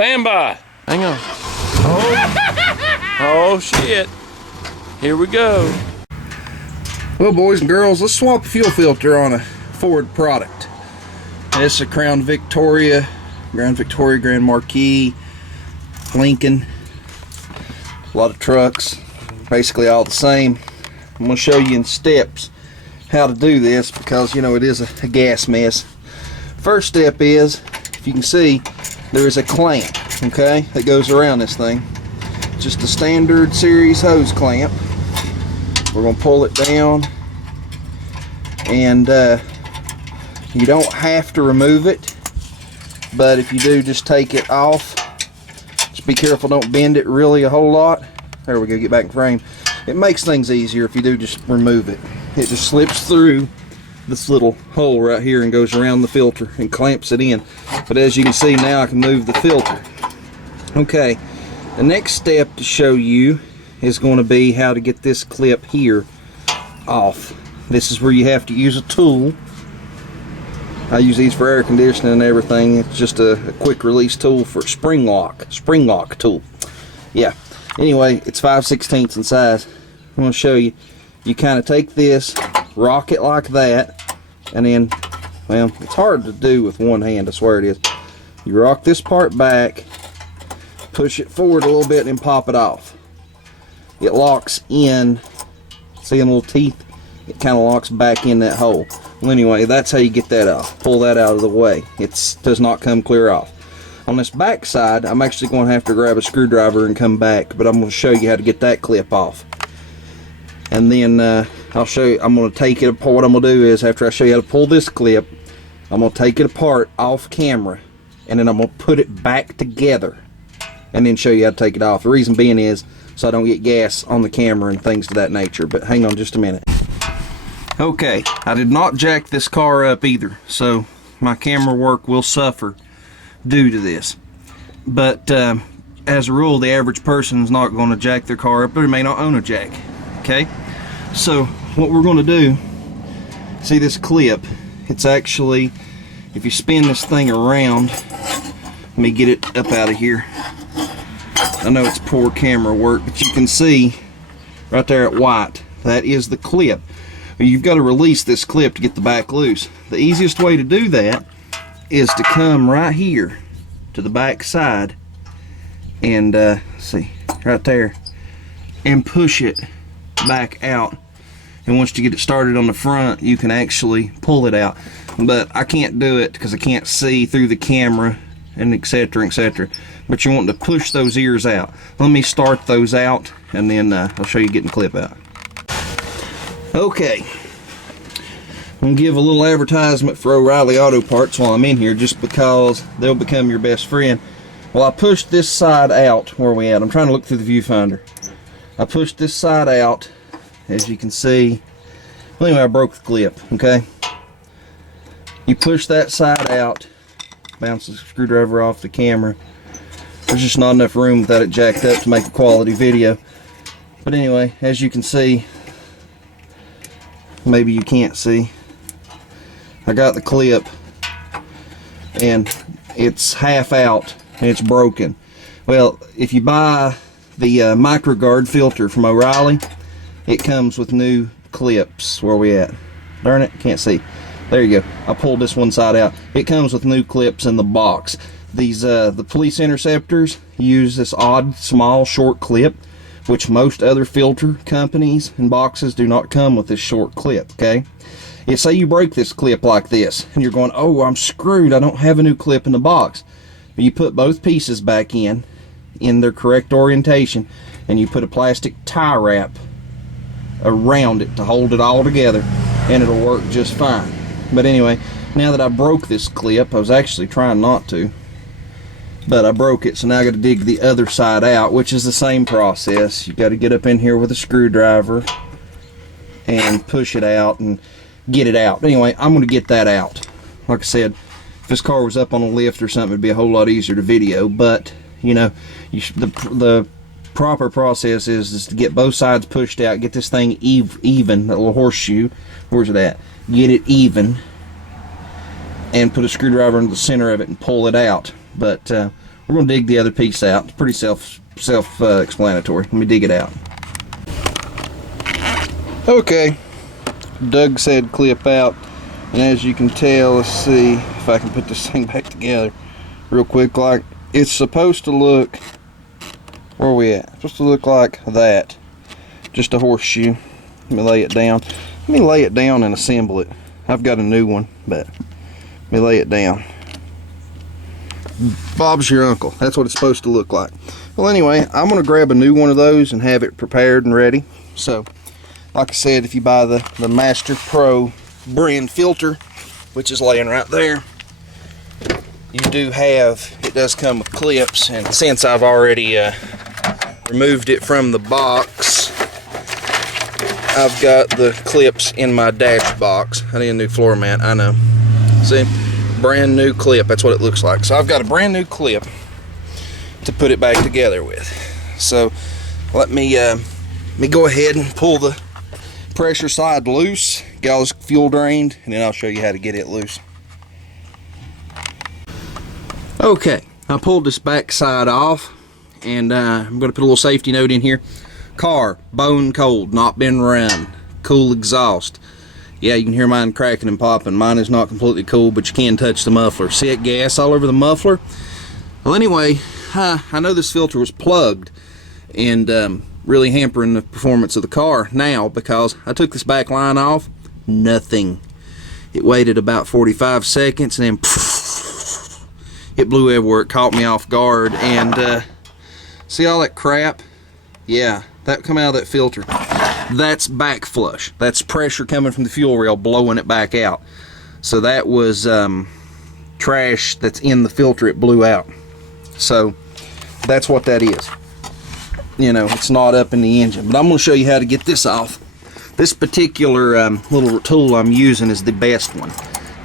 Stand by. Hang on. Oh shit. Here we go. Well, boys and girls, let's swap a fuel filter on a Ford product. This is a Grand Victoria, Grand Marquis, Lincoln. A lot of trucks, basically all the same. I'm going to show you in steps how to do this because, you know, it is a gas mess. First step is, if you can see, there is a clamp, okay, that goes around this thing. Just a standard series hose clamp. We're going to pull it down, and you don't have to remove it, but if you do, just take it off. Just be careful, don't bend it really a whole lot. There we go, get back in frame. It makes things easier if you do just remove it. It just slips through this little hole right here and goes around the filter and clamps it in. But as you can see now, I can move the filter. Okay, the next step to show you is going to be how to get this clip here off. This is where you have to use a tool. I use these for air conditioning and everything. It's just a quick release tool for spring lock tool. Yeah, anyway, it's 5/16 in size. I'm going to show you. You kind of take this, rock it like that, and then, well, it's hard to do with one hand, I swear it is. You rock this part back, push it forward a little bit, and pop it off. It locks in, see them little teeth? It kind of locks back in that hole. Well, anyway, that's how you get that off. Pull that out of the way. It does not come clear off. On this back side, I'm actually going to have to grab a screwdriver and come back, but I'm going to show you how to get that clip off. And then I'll show you, I'm going to take it apart. What I'm going to do is, after I show you how to pull this clip, I'm going to take it apart off camera, and then I'm going to put it back together, and then show you how to take it off. The reason being is so I don't get gas on the camera and things to that nature. But hang on just a minute. Okay, I did not jack this car up either, so my camera work will suffer due to this. But as a rule, the average person is not going to jack their car up, or they may not own a jack. Okay, so what we're going to do, see this clip, it's actually, if you spin this thing around, let me get it up out of here. I know it's poor camera work, but you can see right there at white, that is the clip. You've got to release this clip to get the back loose. The easiest way to do that is to come right here to the back side and see, right there, and push it back out. And once you get it started on the front, you can actually pull it out. But I can't do it because I can't see through the camera, and etc, etc. But you want to push those ears out. Let me start those out, and then I'll show you getting the clip out. Okay, I'm going to give a little advertisement for O'Reilly Auto Parts while I'm in here, just because they'll become your best friend. Well, I pushed this side out. Where are we at? I'm trying to look through the viewfinder. I pushed this side out, as you can see. Well, anyway, I broke the clip, okay? You push that side out, bounce the screwdriver off the camera. There's just not enough room without it jacked up to make a quality video. But anyway, as you can see, maybe you can't see, I got the clip, and it's half out, and it's broken. Well, if you buy the MicroGuard filter from O'Reilly, it comes with new clips. Where are we at? Darn it, can't see. There you go. I pulled this one side out. It comes with new clips in the box. These the police interceptors use this odd, small, short clip, which most other filter companies and boxes do not come with this short clip, okay? Say you break this clip like this, and you're going, oh, I'm screwed, I don't have a new clip in the box. You put both pieces back in their correct orientation, and you put a plastic tie wrap around it to hold it all together, and it'll work just fine. But anyway, now that I broke this clip, I was actually trying not to, but I broke it, so now I got to dig the other side out, which is the same process. You got to get up in here with a screwdriver and push it out and get it out. Anyway, I'm going to get that out. Like I said, if this car was up on a lift or something, it'd be a whole lot easier to video, but you know, the proper process is to get both sides pushed out, get this thing even, that little horseshoe, where's it at? Get it even, and put a screwdriver in the center of it and pull it out. But we're We're gonna dig the other piece out. It's pretty self-explanatory. Let me dig it out. Okay, Doug said clip out, and as you can tell, let's see if I can put this thing back together real quick. Like it's supposed to look. Where are we at? It's supposed to look like that. Just a horseshoe. Let me lay it down. Let me lay it down and assemble it. I've got a new one, but let me lay it down. Bob's your uncle. That's what it's supposed to look like. Well, anyway, I'm going to grab a new one of those and have it prepared and ready. So, like I said, if you buy the Master Pro brand filter, which is laying right there, you do have, it does come with clips, and since I've already removed it from the box, I've got the clips in my dash box. I need a new floor mat, I know. See? Brand new clip, that's what it looks like. So I've got a brand new clip to put it back together with. So let me go ahead and pull the pressure side loose, get all this fuel drained, and then I'll show you how to get it loose. Okay, I pulled this back side off, and I'm going to put a little safety note in here. Car, bone cold, not been run, cool exhaust. Yeah, you can hear mine cracking and popping. Mine is not completely cool, but you can touch the muffler. See that gas all over the muffler? Well, anyway, I know this filter was plugged and really hampering the performance of the car now because I took this back line off, nothing. It waited about 45 seconds and then it blew everywhere. It caught me off guard, and see all that crap? Yeah, that come out of that filter. That's back flush. That's pressure coming from the fuel rail blowing it back out. So that was trash that's in the filter. It blew out. So that's what that is. You know, it's not up in the engine. But I'm going to show you how to get this off. This particular little tool I'm using is the best one.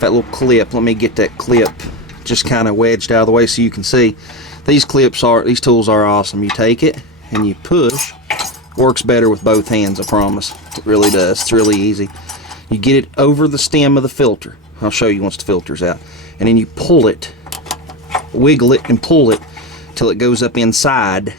That little clip. Let me get that clip just kind of wedged out of the way so you can see. These tools are awesome. You take it and you push. Works better with both hands, I promise. It really does. It's really easy. You get it over the stem of the filter. I'll show you once the filter's out. And then you pull it, wiggle it and pull it till it goes up inside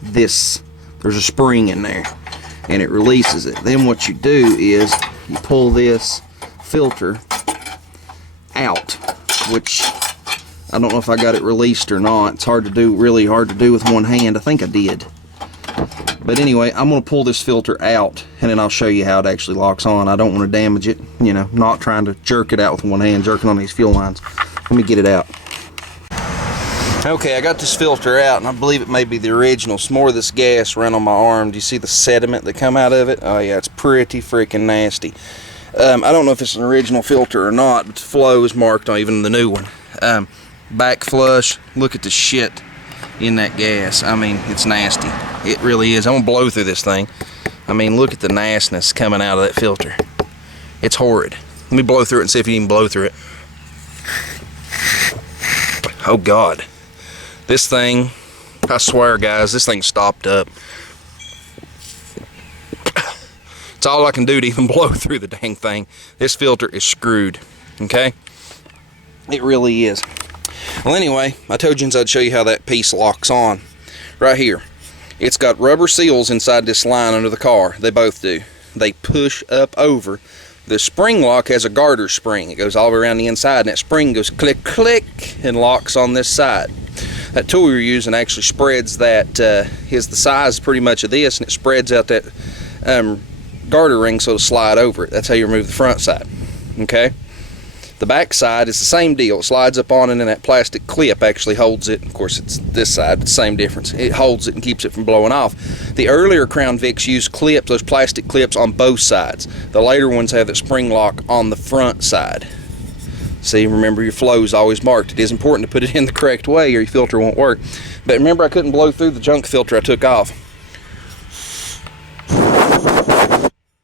this. There's a spring in there and it releases it. Then what you do is you pull this filter out, which I don't know if I got it released or not. It's hard to do, really hard to do with one hand. I think I did. But anyway, I'm going to pull this filter out, and then I'll show you how it actually locks on. I don't want to damage it, you know, not trying to jerk it out with one hand, jerking on these fuel lines. Let me get it out. Okay, I got this filter out, and I believe it may be the original. Some more of this gas ran on my arm. Do you see the sediment that come out of it? Oh yeah, it's pretty freaking nasty. I don't know if it's an original filter or not, but the flow is marked on even the new one. Back flush, look at the shit in that gas. I mean, it's nasty. It really is. I'm gonna blow through this thing. I mean, look at the nastiness coming out of that filter. It's horrid. Let me blow through it and see if you can blow through it. Oh God. This thing, I swear guys, this thing stopped up. It's all I can do to even blow through the dang thing. This filter is screwed, okay? It really is. Well, anyway, I told you I'd show you how that piece locks on. Right here. It's got rubber seals inside this line under the car. They both do. They push up over. The spring lock has a garter spring. It goes all the way around the inside, and that spring goes click, click, and locks on this side. That tool you're using actually spreads that, is the size pretty much of this, and it spreads out that garter ring so it'll slide over it. That's how you remove the front side. Okay? The back side is the same deal. It slides up on it, and that plastic clip actually holds it. Of course, it's this side, but same difference. It holds it and keeps it from blowing off. The earlier Crown Vics used clips, those plastic clips, on both sides. The later ones have that spring lock on the front side. See, remember your flow is always marked. It is important to put it in the correct way or your filter won't work. But remember, I couldn't blow through the junk filter I took off.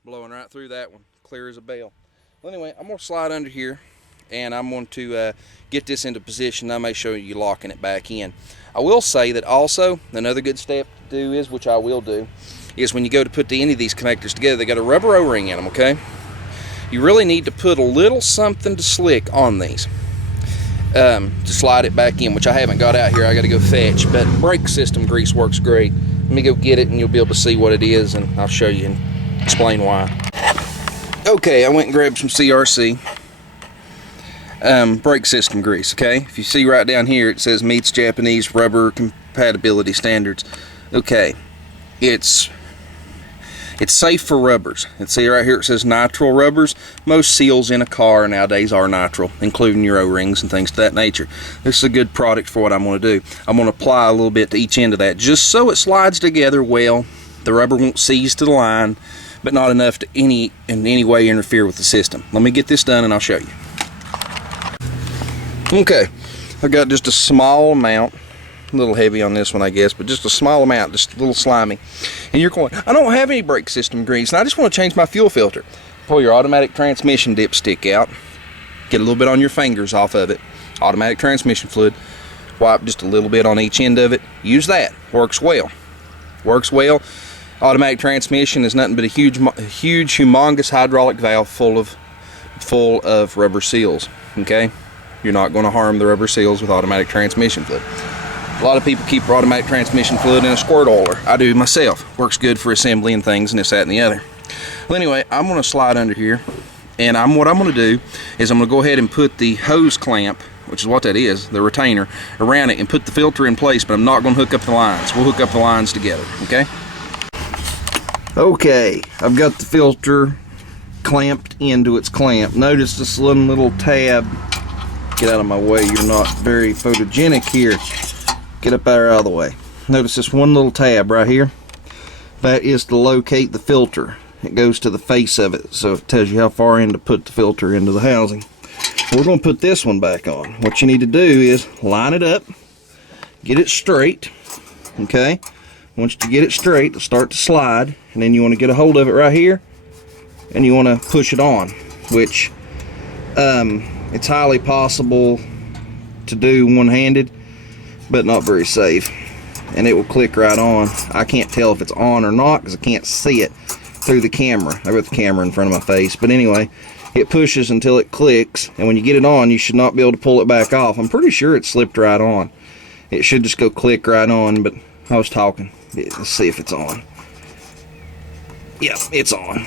Blowing right through that one, clear as a bell. Well, anyway, I'm going to slide under here, and I'm going to get this into position. I may show you locking it back in. I will say that also, another good step to do is, which I will do, is when you go to put any of these connectors together, they got a rubber O-ring in them, okay? You really need to put a little something to slick on these. to slide it back in, which I haven't got out here. I got to go fetch, but brake system grease works great. Let me go get it and you'll be able to see what it is, and I'll show you and explain why. Okay, I went and grabbed some CRC brake system grease. Okay, if you see right down here, it says meets Japanese rubber compatibility standards. Okay, it's safe for rubbers. See right here, it says nitrile rubbers. Most seals in a car nowadays are nitrile, including your O-rings and things to that nature. This is a good product for what I'm going to do. I'm going to apply a little bit to each end of that, just so it slides together well. The rubber won't seize to the line, but not enough to in any way interfere with the system. Let me get this done and I'll show you. Okay, I've got just a small amount. A little heavy on this one, I guess, but just a small amount, just a little slimy. And you're going, I don't have any brake system grease, and I just want to change my fuel filter. Pull your automatic transmission dipstick out, get a little bit on your fingers off of it, automatic transmission fluid, wipe just a little bit on each end of it. Use that. Works well. Works well. Automatic transmission is nothing but a huge, humongous hydraulic valve full of rubber seals. Okay, you're not going to harm the rubber seals with automatic transmission fluid. A lot of people keep automatic transmission fluid in a squirt oiler. I do myself. Works good for assembly and things and this, that, and the other. Well, anyway, I'm going to slide under here, and what I'm going to do is I'm going to go ahead and put the hose clamp, which is what that is, the retainer, around it and put the filter in place, but I'm not going to hook up the lines. We'll hook up the lines together, okay? Okay, I've got the filter clamped into its clamp. Notice this little tab. Get out of my way, you're not very photogenic here. Get up there out of the way. Notice this one little tab right here. That is to locate the filter. It goes to the face of it, so it tells you how far in to put the filter into the housing. We're going to put this one back on. What you need to do is line it up, get it straight, okay? Once you get it straight, it'll start to slide, and then you want to get a hold of it right here, and you want to push it on, which it's highly possible to do one-handed, but not very safe, and it will click right on. I can't tell if it's on or not because I can't see it through the camera. I've got the camera in front of my face, but anyway, it pushes until it clicks, and when you get it on, you should not be able to pull it back off. I'm pretty sure it slipped right on. It should just go click right on, but I was talking. Let's see if it's on. Yeah, it's on.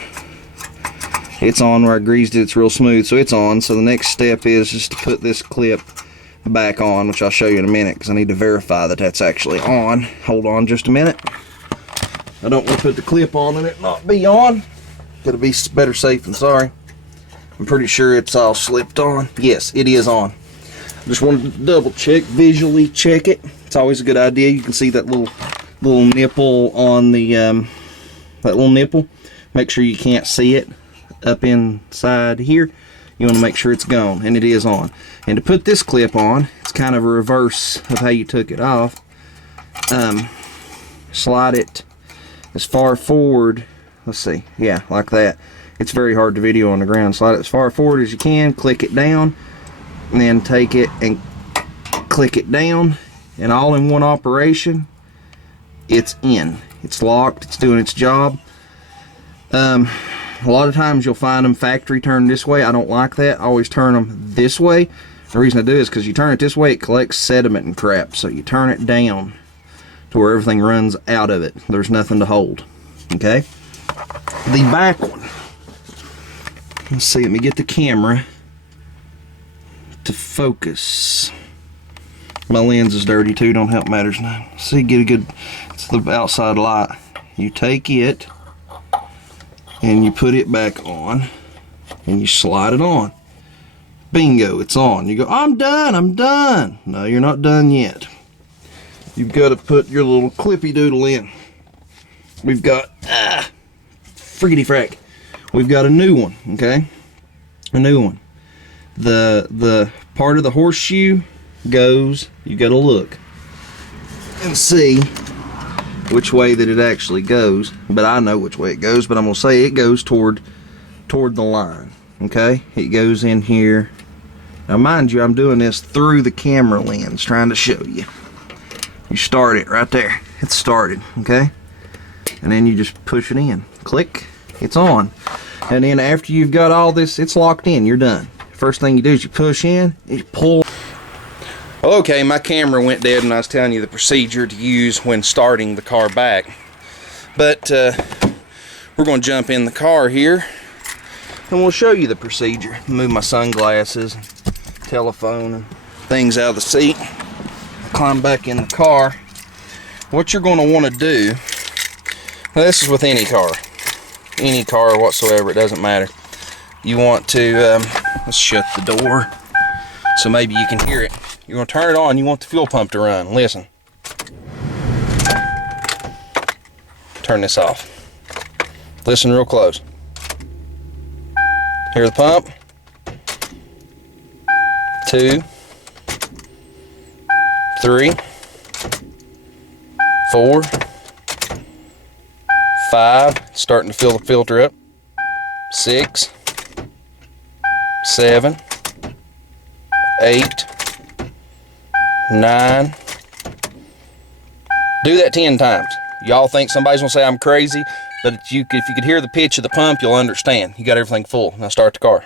It's on where I greased it. It's real smooth, so it's on. So the next step is just to put this clip back on, which I'll show you in a minute because I need to verify that that's actually on. Hold on just a minute. I don't want to put the clip on and it not be on. Gotta be better safe than sorry. I'm pretty sure it's all slipped on. Yes, it is on. Just wanted to double check, visually check it. It's always a good idea. You can see that little nipple on the that little nipple. Make sure you can't see it up inside here. You want to make sure it's gone, and it is on. And to put this clip on, it's kind of a reverse of how you took it off. Slide it as far forward. Let's see, yeah, like that. It's very hard to video on the ground. Slide it as far forward as you can, click it down, and then take it and click it down, and all in one operation, it's in. It's locked, it's doing its job. A lot of times you'll find them factory turned this way. I don't like that. I always turn them this way. The reason I do is because you turn it this way, it collects sediment and crap. So you turn it down to where everything runs out of it. There's nothing to hold. Okay? The back one. Let's see, let me get the camera to focus. My lens is dirty too, don't help matters now. See, get a good, it's the outside light. You take it, and you put it back on, and you slide it on. Bingo, it's on. You go, I'm done. No, you're not done yet. You've got to put your little clippy doodle in. We've got, friggity frack. We've got a new one, okay? A new one. The part of the horseshoe goes, you got to look and see which way that it actually goes, but I know which way it goes, but I'm gonna say it goes toward the line. Okay, it goes in here. Now mind you, I'm doing this through the camera lens, trying to show you. You start it right there. It's started, okay? And then you just push it in. Click, it's on. And then after you've got all this, it's locked in, you're done. First thing you do is you push in, you pull. Okay, my camera went dead and I was telling you the procedure to use when starting the car back. But we're going to jump in the car here and we'll show you the procedure. Move my sunglasses, telephone, and things out of the seat. Climb back in the car. What you're going to want to do, now this is with any car whatsoever, it doesn't matter. You want to, let's shut the door so maybe you can hear it. You're going to turn it on, you want the fuel pump to run. Listen. Turn this off. Listen real close. Hear the pump? 2, 3, 4, 5, starting to fill the filter up. 6, 7, 8, 9. Do that 10 times. Y'all think somebody's gonna say I'm crazy, but if you could hear the pitch of the pump, you'll understand. You got everything full. Now start the car.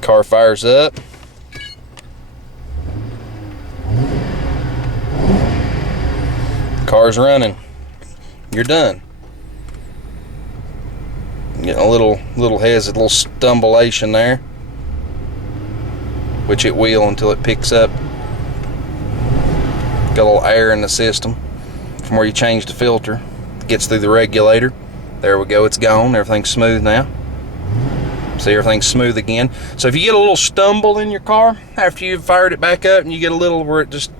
Car fires up. Car's running. You're done. Getting a little stumbleation there, which it will until it picks up. Got a little air in the system from where you change the filter. Gets through the regulator. There we go, it's gone. Everything's smooth now. See, everything's smooth again. So if you get a little stumble in your car after you've fired it back up and you get a little where it just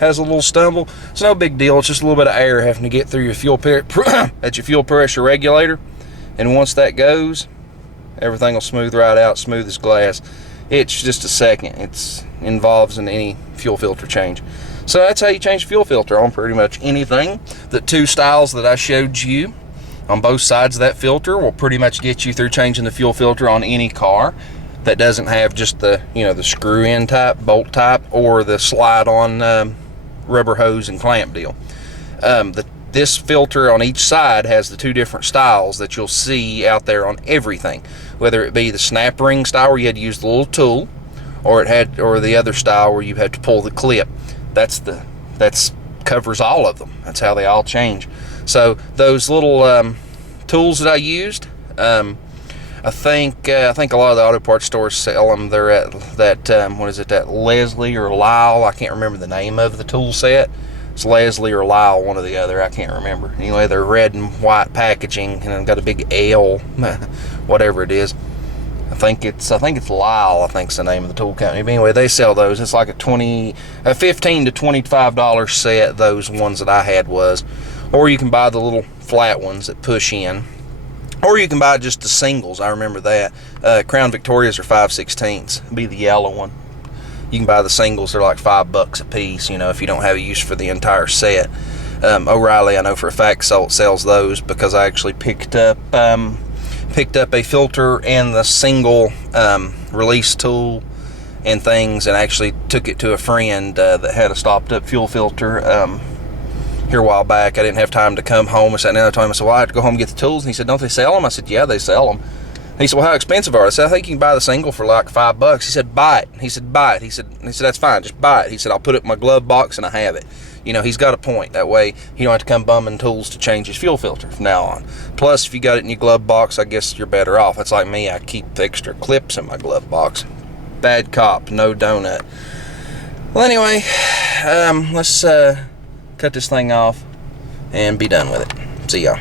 has a little stumble, it's no big deal. It's just a little bit of air having to get through your fuel at your fuel pressure regulator. And once that goes, everything will smooth right out, smooth as glass. It's just a second. It involves in any fuel filter change. So that's how you change the fuel filter on pretty much anything. The 2 styles that I showed you on both sides of that filter will pretty much get you through changing the fuel filter on any car that doesn't have just the, the screw-in type, bolt type, or the slide-on rubber hose and clamp deal. This filter on each side has the 2 different styles that you'll see out there on everything, whether it be the snap ring style where you had to use the little tool, or the other style where you had to pull the clip. That's covers all of them. That's how they all change. So those little tools that I used, I think a lot of the auto parts stores sell them. They're at that Leslie or Lyle. I can't remember the name of the tool set. It's Leslie or Lyle, one or the other. I can't remember. Anyway, they're red and white packaging and got a big L, whatever it is. I think it's Lyle, I think's the name of the tool company. But anyway, they sell those. It's like a $15 to $25 set. Those ones that I had was, or you can buy the little flat ones that push in, or you can buy just the singles. I remember that. Crown Victorias are 5/16. Be the yellow one. You can buy the singles. They're like $5 a piece. If you don't have a use for the entire set. O'Reilly, I know for a fact, sells those because I actually picked up a filter and the single release tool and things, and actually took it to a friend that had a stopped up fuel filter here a while back. I didn't have time to come home. I sat down and told him, I said, well, I have to go home and get the tools. And he said, don't they sell them? I said, yeah, they sell them. He said, well, how expensive are they? I said, I think you can buy the single for like $5. He said, buy it. He said, buy it. He said, that's fine, just buy it. He said, I'll put it in my glove box and I have it. He's got a point. That way you don't have to come bumming tools to change his fuel filter from now on. Plus, if you got it in your glove box, I guess you're better off. It's like me, I keep extra clips in my glove box. Bad cop, no donut. Well, anyway, let's cut this thing off and be done with it. See y'all.